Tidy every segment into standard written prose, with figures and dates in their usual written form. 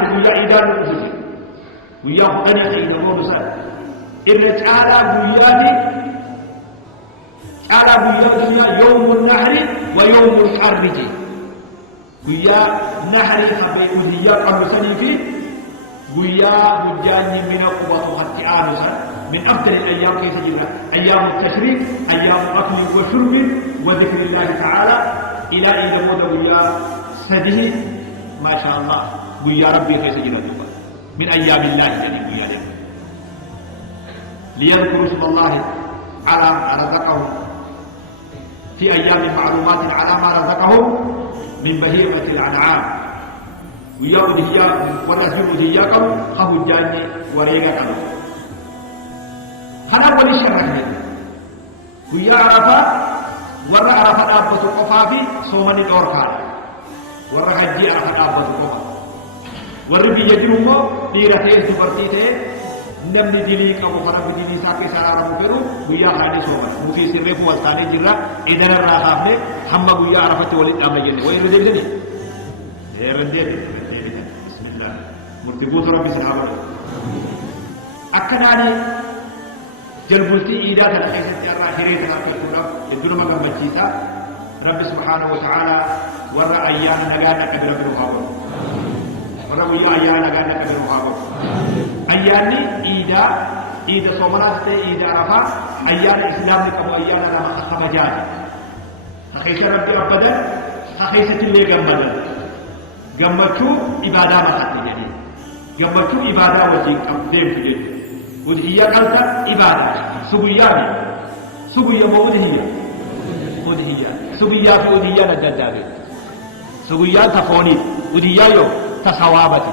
النحر ويا إيدان الأزل ويا خدني خير الرسال إلا تعالى وياني تعالى ويا يوم النحر ويوم الحرج ويا نحر خبيء ويا قرصني فيه ويا وجاني من قوة حتى آنسا من أفضل الأيام كيف جرى أيام التشريك أيام أكل وشرب وذكر الله تعالى إلى إلى مود ويا سده ما شاء الله ويا ربي كيف جرى من أيام الله يعني ويا لهم ليذكروا اسم الله على ما رزقهم في أيام معلومات على ما رزقهم من بهيمة الأنعام ويا أدهيا ونسبه أدهياكم خهو الجاني وريقا خنا ولي شرحني ويا عرفة ورا عرفة أبوة القفافي صومني الأوركان ورا حجي عرفة أبوة القفافي ورا بيجرمه ديرتين سبرتيته نمني ديني كم خراب ديني ساكي سارا رمبرو ويا خاني صومن مفي سرف والثاني جرا إذا الراحة هم ويا عرفة ولد أمجن وين رديني رديني بسم الله مرتبوط ربي سبحانه أكناني جلبلتي إيداد الحيث الراحرين تنقل الكرب الدنيا مقام مجيسا رب سبحانه وتعالى ورى أيام نقانا كبيرا بروحاول ورى ويا أيام نقانا كبيرا بروحاول أيامي إيدا صومنات إيدا عرفا أيام الإسلام لكم أيام لما أخذ جاد فخيس ربي أبدا فخيس تلي قمدا قمتو إبادة مقاتل يعني قمتو إبادة وجيك أبدين في جد ودهية قلتا إبادة سبياني سبيا وودهية ودهية سبيا في ودهية نددابي سبيا تفوني ودهية يو تصوابتي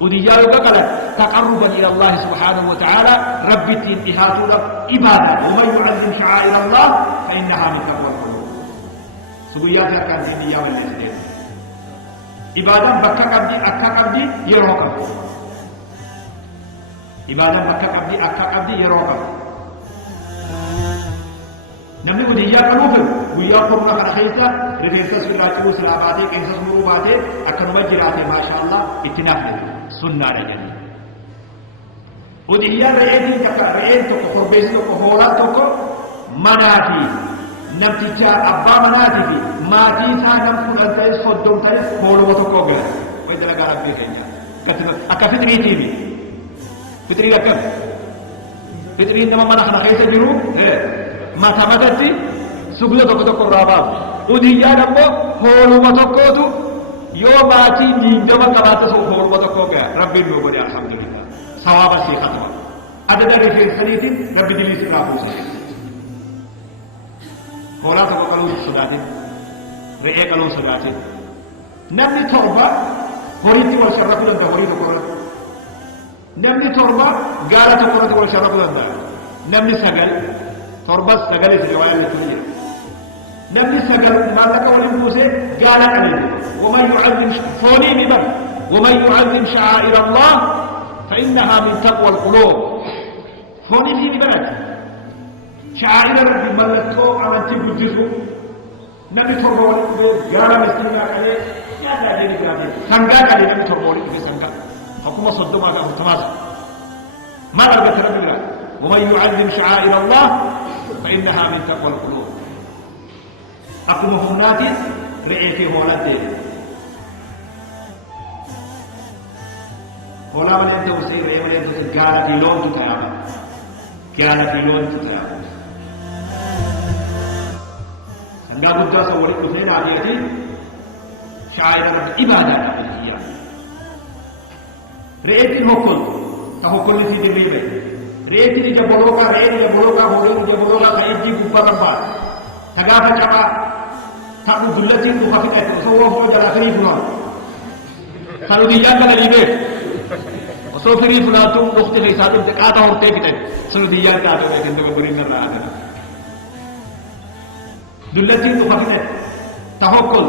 ودهية يو قلت تقربا إلى الله سبحانه وتعالى ربي انتهاتنا إبادة ومن يعظم شعائر الله فإنها من تقوى القلوب سبيا تركان ودهية والنسدين إبادة بكا قبدي أكا قبدي يروكم إبادة بكا قبدي أكا قبدي يروكم نمني وديا كنوفر ويا قرنا كرخيسا رفيسا سلاتو سلاباتي كيسا سمروباتي أكا نمجراتي ما شاء الله اتنافل سنة رجل وديا رئيدين تكا رئيد تكو خربيس تكو هولا تكو مناتي نمتجا أبا مناتي في ماتي سا نمفل أنتايس خدوم تايس هولو تكو غير وإذا لقى ربي خينيا أكا فطري تيبي فطري لكم فطري إنما منخنا خيسا جرو mata matatti sugla tokko raabaa udiyyaa dammo hooluma tokkotu yoo maatii diingama qabaata so hooluma tokko gaa rabbiin nuu godhe alhamdulillah sawaaba sii khatama adada rifeensaniitiin rabbi dilii si raabuusa hoolaa tokko qaluu sodaatin re'ee qaluu sodaatin namni torba horiitti wal sharrafuu danda'a horii tokko irratti namni torba gaala tokko irratti wal sharrafuu danda'a namni sagal تربص سجلت الجوال الكبير نبي سجل ما لك والموسى قال عليه ومن يعظم فوني بمن ومن يعظم شعائر الله فإنها من تقوى القلوب فوني في بلد شعائر ربي ملكه أمنت بجزء نبي تربول قال مسلم عليه يا ذا دين قال سنجا قال نبي تربول في سنجا حكومة صدما كان تماسك ما لقيت ربي ومن يعظم شعائر الله فإنها من تقوى القلوب أقوم هنات رئيتي هولا الدين هولا من أنت وسير رئي من أنت وسير قال في لون تتعامل كان في لون تتعامل سنقا قدر سوري كثير عاديتي شعائر رب إبادة بالهيام رئيتي هكل تهكل في دميمة ريتي دي جبلوكا ريتي جبلوكا هولي جبلوكا كايدي كوباربا تغافا چابا تاكو دلتي تو خفيت سو هو جلا خريف نون خلو دي يان كلا ليبه وسو خريف لا تو وقت لي ساتو دكاتا هورتي كده سو دي يان كاتو كده ببرين را هذا دلتي تو خفيت توكل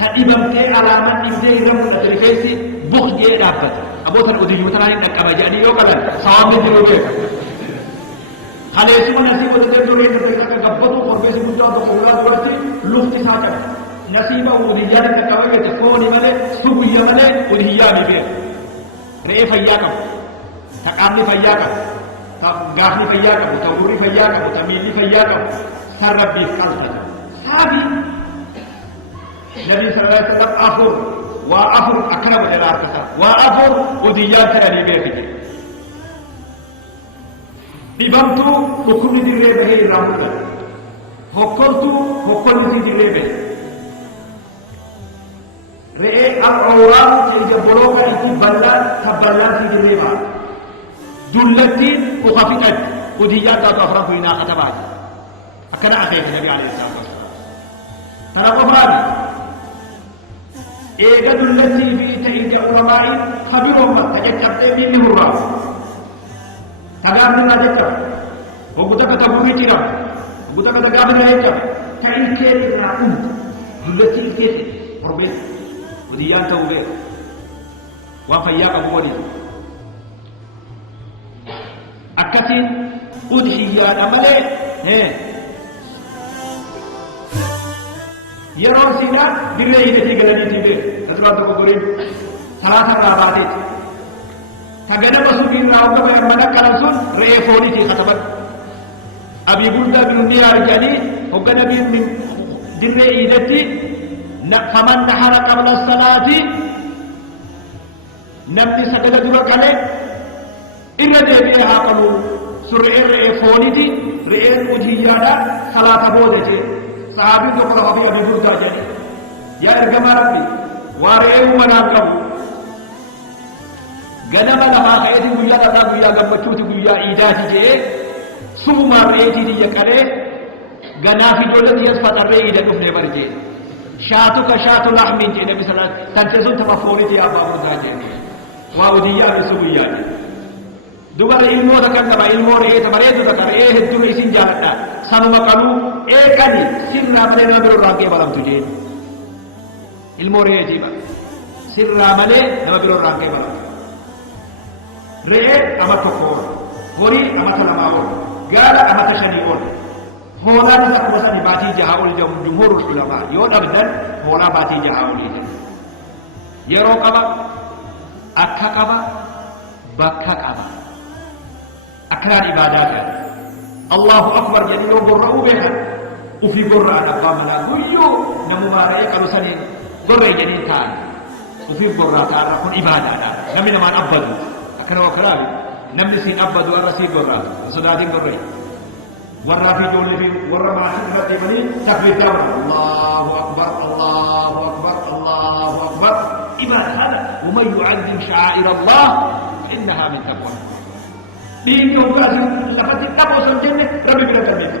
تديبمتي علامات دي دم تريفيسي بوخ جي دابت أبوثر أدي يوتراني نكما جاني يوكلا سوام دروبك خليسي من نسي ودي دروبك نكما غبطو قربيسي مجاو دخولا دورتي لوفتي ساتا نصيبه وديان تكوي تكوني ملء سبي ملء وديان بيه رئي فياكم تقامني فياكم تغافني فياكم توري فياكم تميلي فياكم سربي قلتك سابي النبي صلى الله عليه وسلم أفر وأفر أكرم الإلار كسا وأفر وديان تاني بيه ببمتو حكم ديري بهي رامودا حكمتو حكم ديري بهي رئي العوران تيجا بروكا انتي بلان تبلان في ديري بها دولتي وخفتت وديات لا تفرق بينا خطبات أكنا أخيك النبي عليه الصلاة والسلام ترى قفراني إيجا دولتي في تيجا علماء خبيرهم تجتبت من الرام تغامن نجتب وقتك تبوري تيرا وقتك تغامن نجتب كأن كيف نعقوم دولتي كيف ربي وديان تولي وفياك أبواني أكتي أدحيان أمالي يرون سينا دلائي نتي قلني تيبه نزرات قدرين ثلاثة رابطات تغنى بسوبين راوغا بيرمنا كالنسون رئيفوني تي خطبت أبي بلدا بن النيار جاني وقنا من دلائي نتي فمن نحر قبل الصلاة نمتي سجد درك عليه إلا ديبيها قالوا سرعي رئيفوني تي رئيس وجهيانا صلاة بودتي صحابي تقرأ في أبي بلدا جاني يا إرقام ربي وارئيه منام له ganama lama kayati guyya dalla guyya gammachuuti guyya iidaati jee suma reeti diya qare ganaafi dolati yasfatarre ida dufne barje shaatu ka shaatu lahmin jee nabi sallallahu alaihi wasallam tanchesun tafafoori jee abba murda jee wa udiya bisu guyya dubara ilmo da kan ba ilmo reeta bareedu da kare heddu isin jaalada sanuma qalu kani sirra male nabi ragge balam tuje ilmo reeti ba sirra male nabi ragge balam رئيس أما تقول هوري أما تلماول قال أما تشنيون هولا نسك مسني باتي جهاول جمهور العلماء يون أبدا هولا باتي جهاول يرو كما أكا كما بكا كما أكرار عبادات الله أكبر جدي لو برأو بها وفي برأ نقامنا كيو نمو ما رأيك ألساني برأي جدي تان وفي برأ تان ركون عبادات نمنا ما أبدو أكرا وكرا نمني سين أبدو الرسي قرى صداتين قرى ورى في جولي في ورى ما حسنت مني تكبير دورة الله أكبر الله أكبر الله أكبر إباد هذا ومن يعظم شعائر الله فإنها من تقوى بين يوم كاسي لفت أبو سنجنة ربي بلا تربية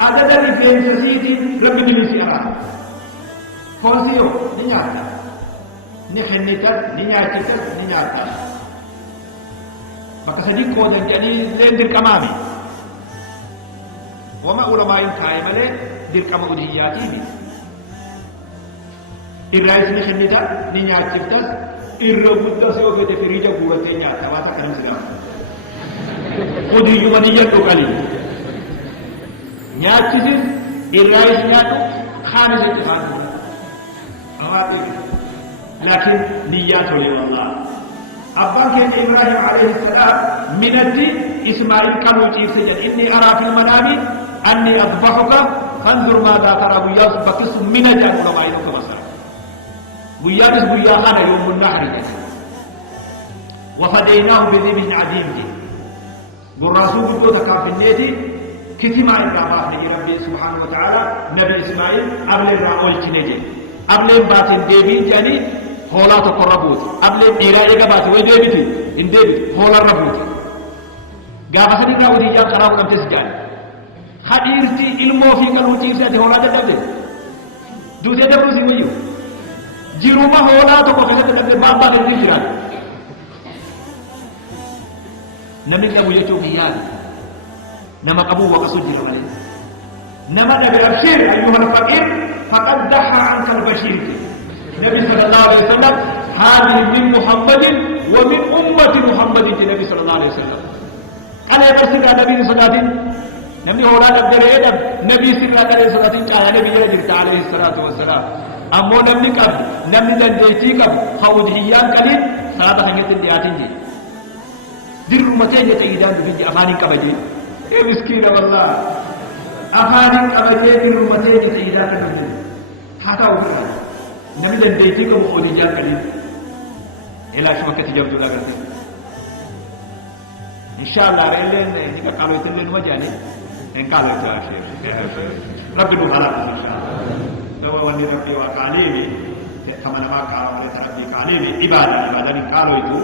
عدد الفين سسيتي ربي بلسي أراه فوزيو نياتا نحنتت نياتتت نياتا فكسدي كودن يعني لندر كمامي وما علماء كايمله دير كما ودياتي بي الرئيس نحنتت نياتتت الربوت سيوغه تفريجا غورته نياتا واسا كرم سلام ودي يمنيه دوكالي نياتتت الرئيس نياتو خامس اتفاق أواتي لكن نياته لله أبان كان إبراهيم عليه السلام من الدين إسماعيل كان يجيب سجن إني أرى في المنام أني أذبحك فانظر ماذا ترى وياس بكس من جان علماء كمسا وياس ويا خان يوم النحر وفديناه بذبح عظيم بالرسول بيقول كان في النادي كتما إبراهيم نجي ربي سبحانه وتعالى نبي إسماعيل قبل الرأول تنجي قبل باتن ديبين جاني هولا تقربوت قبل إيرا إيجا باتن ويديبتي إن ديبت هولا ربوت قام سنين ودي جام سلام لم تسجان خديرتي علمو في كالوتي سيدي هولا تدبل دوسي دبروسي ويو جيروما هولا تقربوت بابا للرجران نمك أبو يتوب إياه نما أبوه وكسجر عليه نما نبي الشير أيها الفقير فقد دحى عنك البشير النبي صلى الله عليه وسلم هذه من محمد ومن أمة محمد النبي صلى الله عليه وسلم قال يا برسك النبي صلى الله عليه وسلم نمني هولا دبره دب نبي سر عليه الصلاة والسلام نبي يجري عليه الصلاة والسلام أمو نمني كب نمني دنديتي كب خوجيان كلين صلاة خنجت الدياتين جي دير متين يتيجان بيجي أفاني كبجي إيه مسكين والله أفاني كبجي دير متين يتيجان بيجي هذا هو نمني دنديتي كب خوجيان كلين إلا شو ما كتجاب دولا كذي إن شاء الله رأيلين هيك قالوا يتلين وجاني إن قالوا تاشير رب نهلا إن شاء الله سوى وني ربي وقاليني كما نما قالوا لتربي قاليني عبادة قالوا يتو